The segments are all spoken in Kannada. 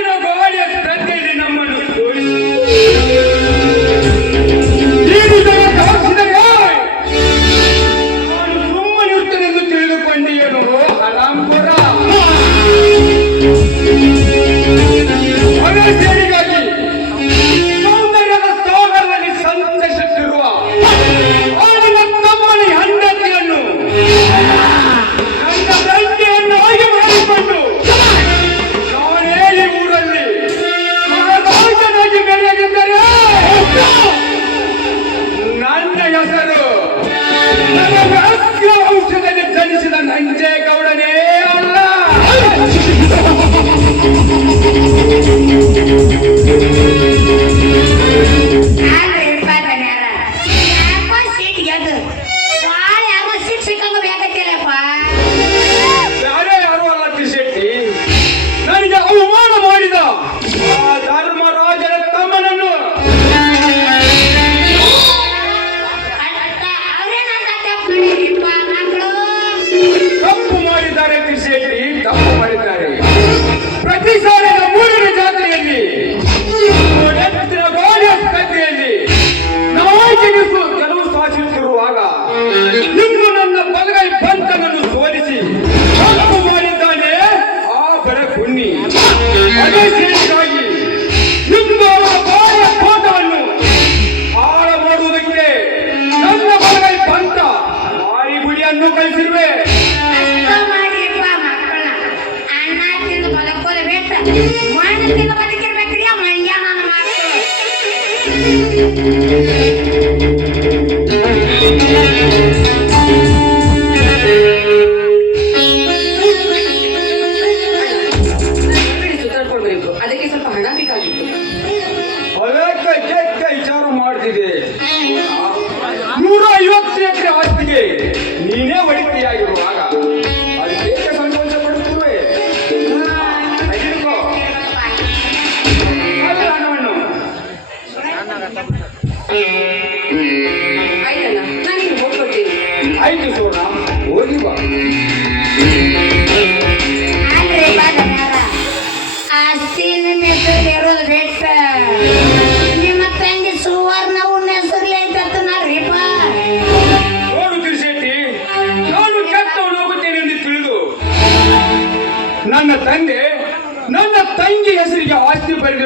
ಹಾಕಿ ನಾವು ಗವಾಡಿ ಯಾರು ಅಂಶ ನೈಂಜೆ ಗೌಡ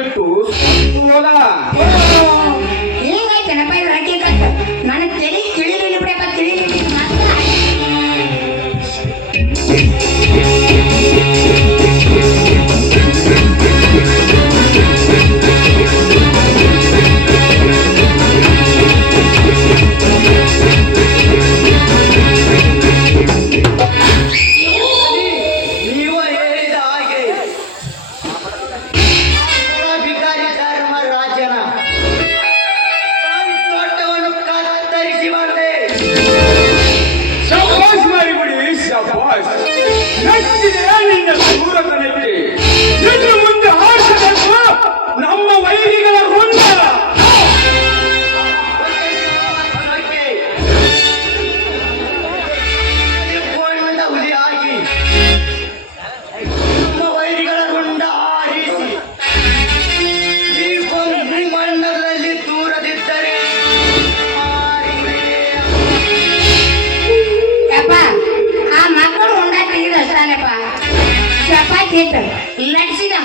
itu. ಎಷ್ಟಿದೆ ನಿನ್ನ ದೂರ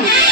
Bye.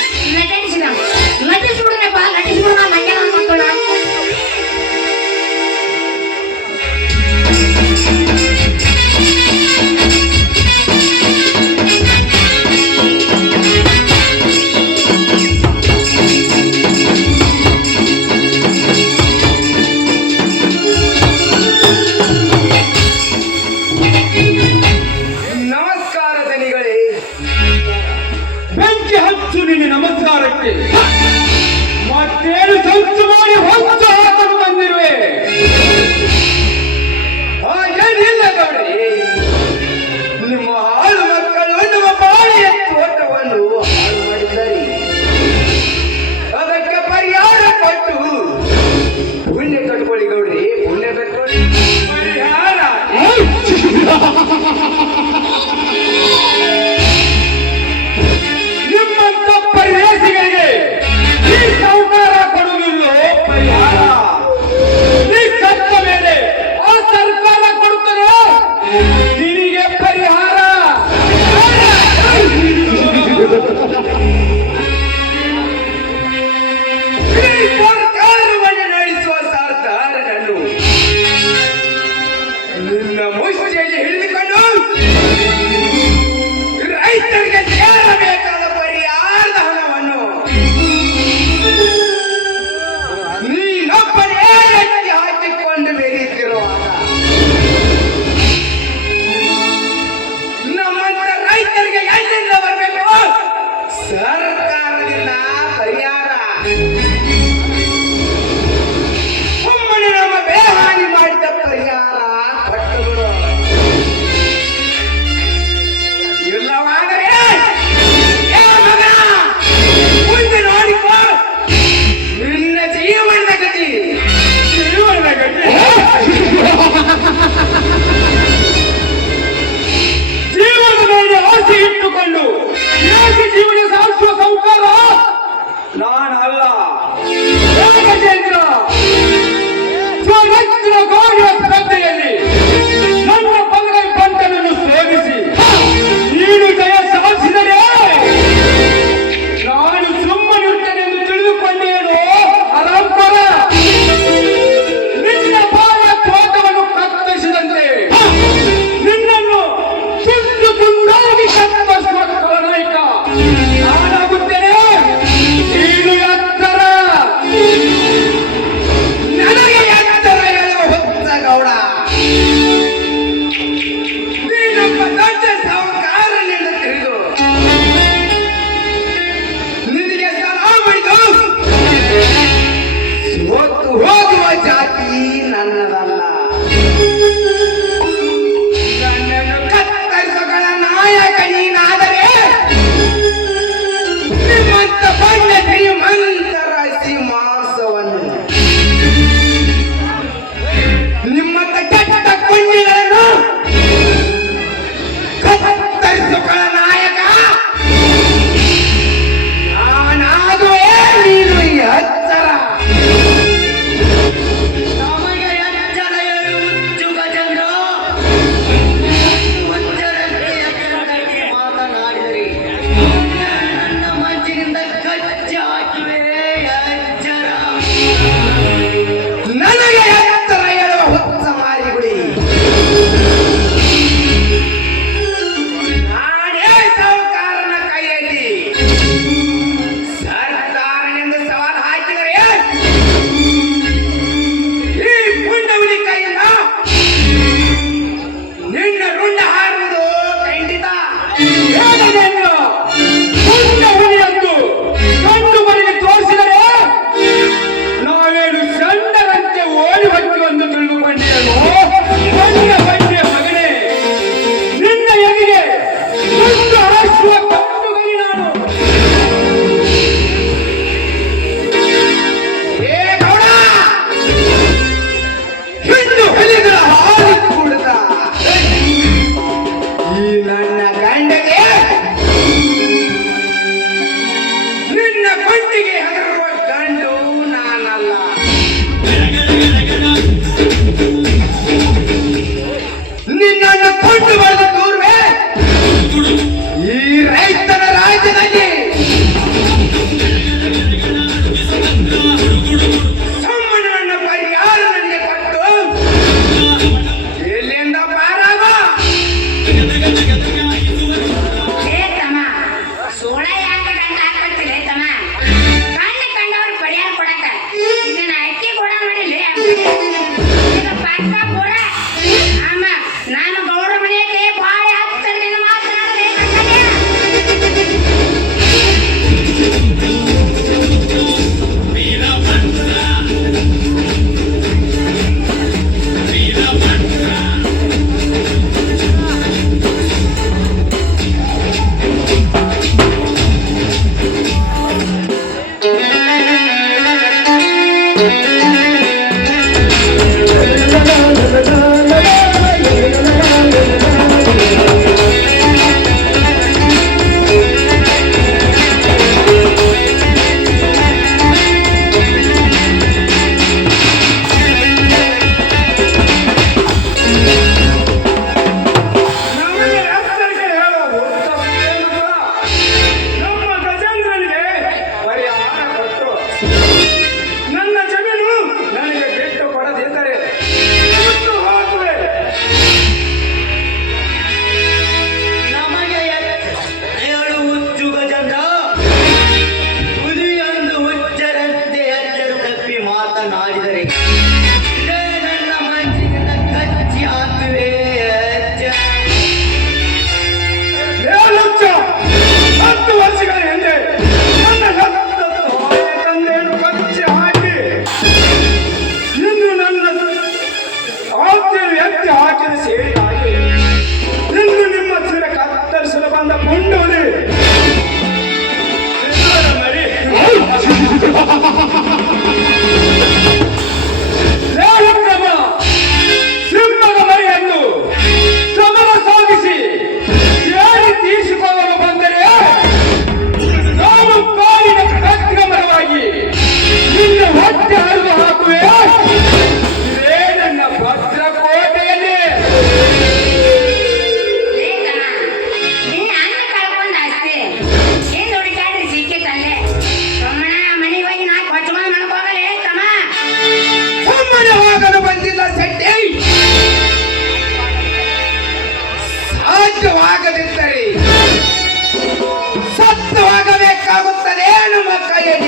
¡Ay, no más calle!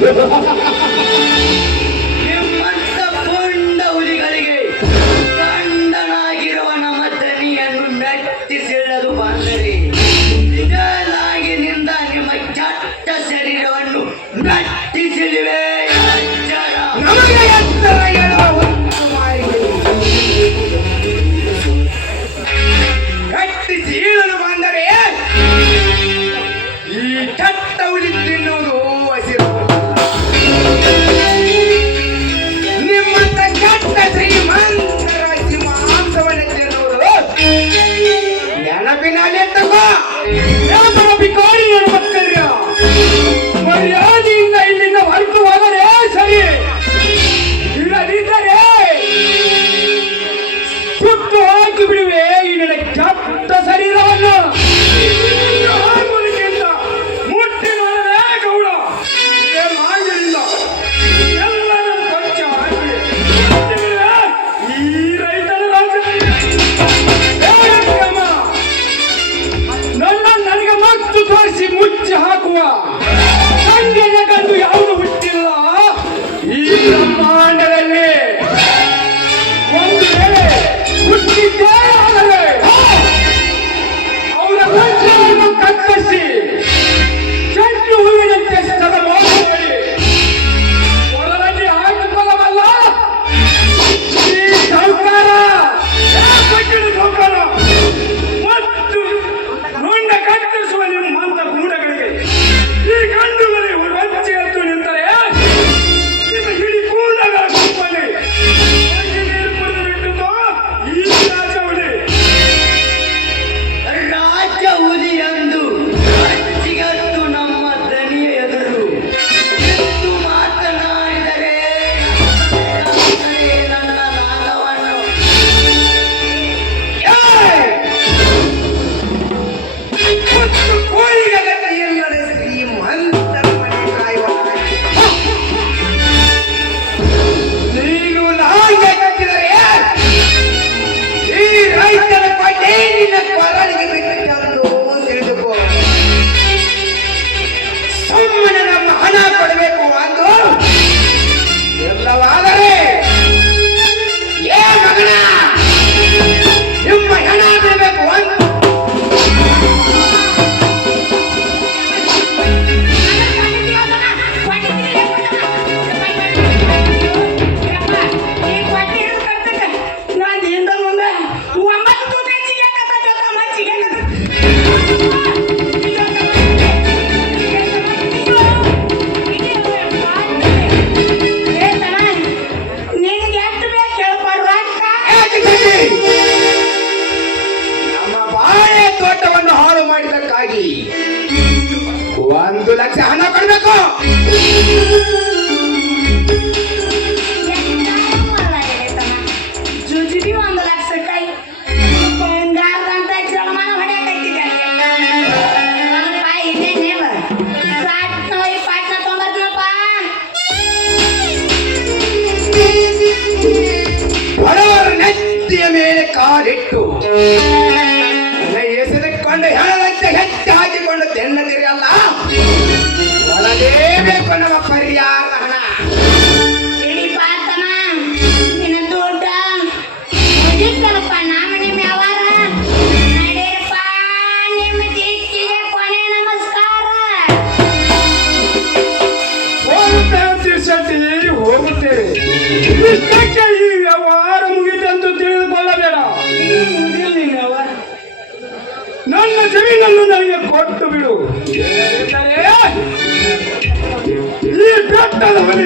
¡Gracias! ಒಂದು ಲಕ್ಷ ಹಣ ಕೊಡಬೇಕು. ಈ ಬೆಟ್ಟದ ಬಳಿ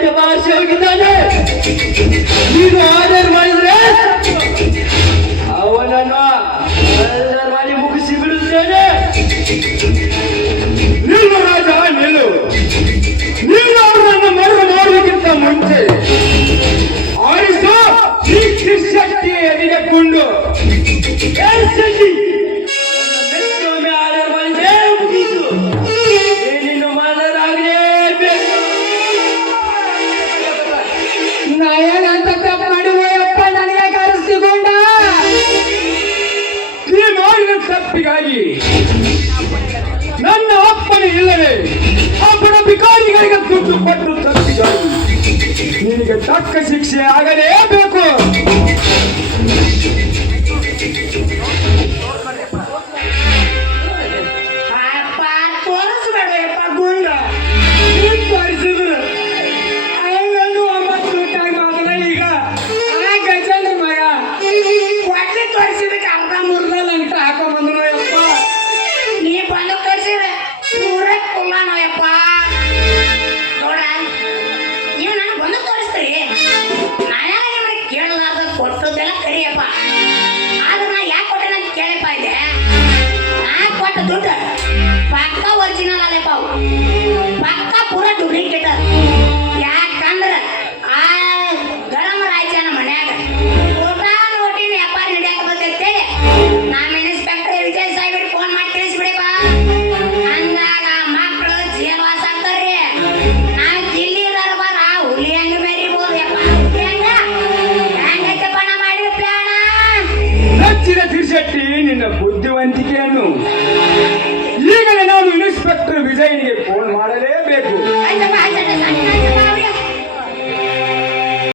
ರಾಜ್ಯ ಭಾಷೆ ಹೋಗಿದ್ದಾನೆ ನೀನು ಆರ್ಡರ್ ಮಾಡಿದ್ರೆ ಅವನನ್ನು ಮಾಡಿ ಮುಗಿಸಿ ಬಿಡುತ್ತೇನೆ. ತಕ್ಕ ಶಿಕ್ಷೆ ಆಗಲೇ final नाही पाहू